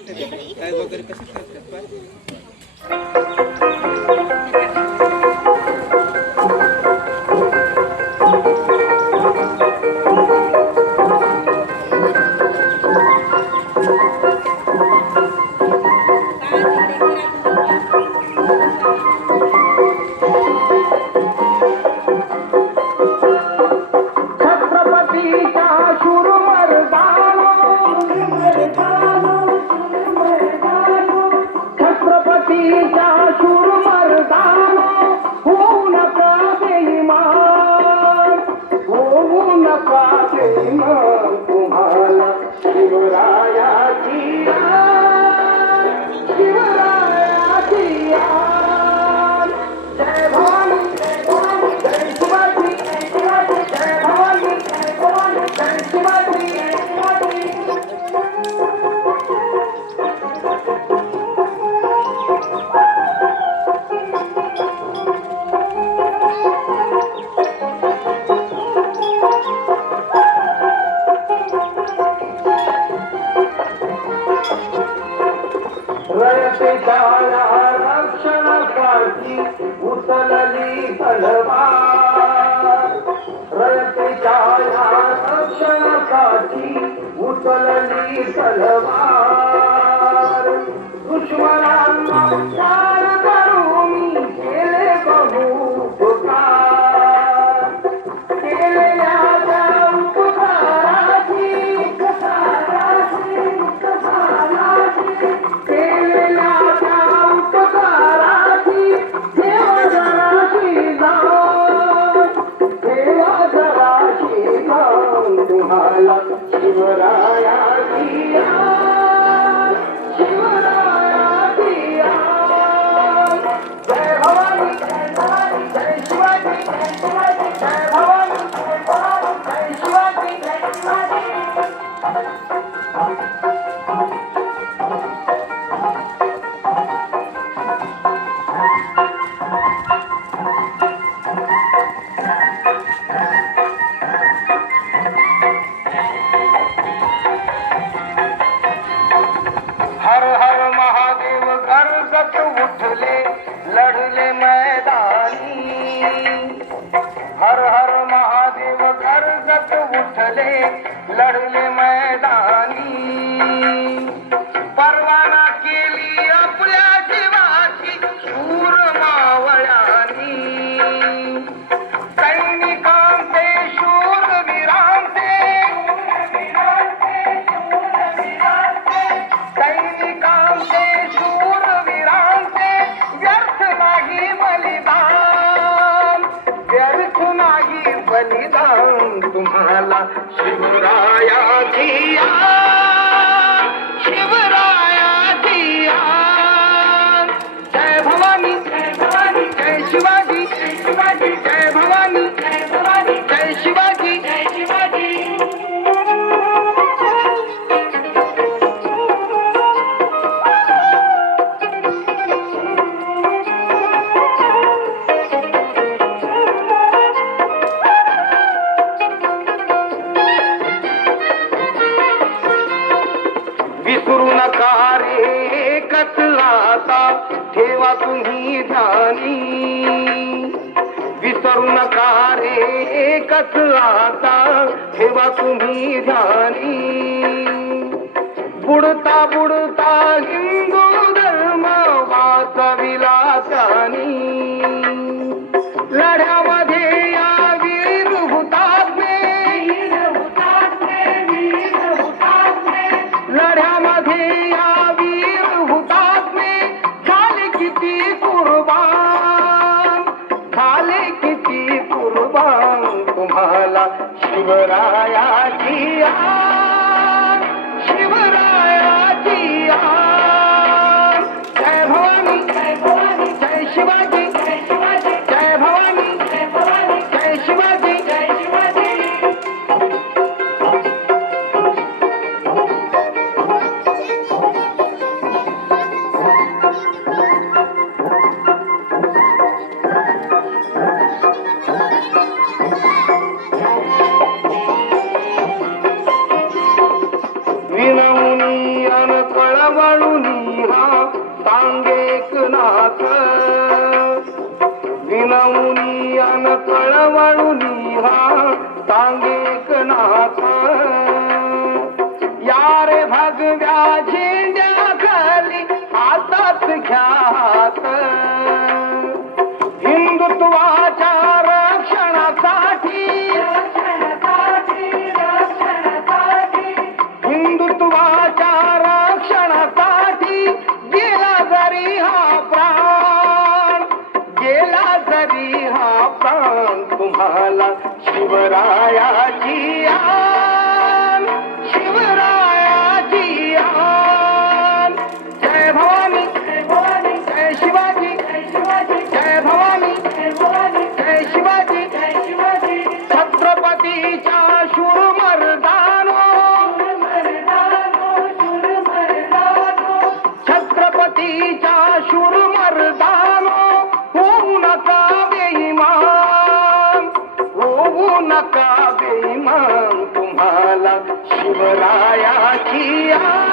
काय वगैरे कसं करतात रक्षणासाठी उचलली तलवार रयतेच्या रक्षणासाठी उचलली तलवार दुश्मनांना चार करून केले बहु उपकार केलेल्या तुम्हाला शिवराया दिया शिवराया दिया जय भवानी जय भवानी जय शिवाजी जय शिवाजी जय भवानी जय भवानी जय शिवाजी जय शिवाजी हर हर महादेव गरजत उठले लढले मैदानी हर हर महादेव गरजत उठले लढले मैदानी परवाना केली आपल्या जीवाची शूर मावळ्यानी सैनिकांचे शूर वीरांचे सैनिकांचे शूर वीरांचे व्यर्थ नाही बलिदान व्यर्थ नाही बलिदान तुम्हाला शिवरायाची शिवरायाची जय भवानी जय भवानी जय शिवाजी जय शिवाजी जय भवानी जय भवानी जय शिवाजी जय शिवाजी विसरू नका रे एकच आता ठेवा तुम्ही ध्यानी विसरू नका रे एकच आता ठेवा तुम्ही ध्यानी बुडता बुडता हिंदू धर्म वाचविला त्यानी लढ्यामध्ये या वीर हुतात्मे लढ्यामध्ये या वीर हुतात्मे झाले किती कुर्बान तुम्हाला शिवरायाची शिवरायाची जय भवानी जय भवानी जय शिवाजी जय शिवाजी जय भवानी जय भवानी जय शिवाजी जय शिवाजी विनवनी अन कळवळ सांगेकनाथ विनवनी अन कळवळुनी हा सांगेकनाथ यारे भगव्या झेंड्या खाली हातात घ्यात हिंदुत्वाच्या रक्षणासाठी हिंदुत्वाच्या रक्षणासाठी गेला जरी हा प्राण गेला जरी हा प्राण तुम्हाला शिवरायाची आन शिवरायाची आन जय भवानी जय शिवाजी जय भवानी जय शिवाजी छत्रपतीच्या शूरमर्दानो छत्रपतीच्या शूरमर्दानो होऊ नका बेईमान होऊ नका बेईमान तुम्हाला शिवरायाची आन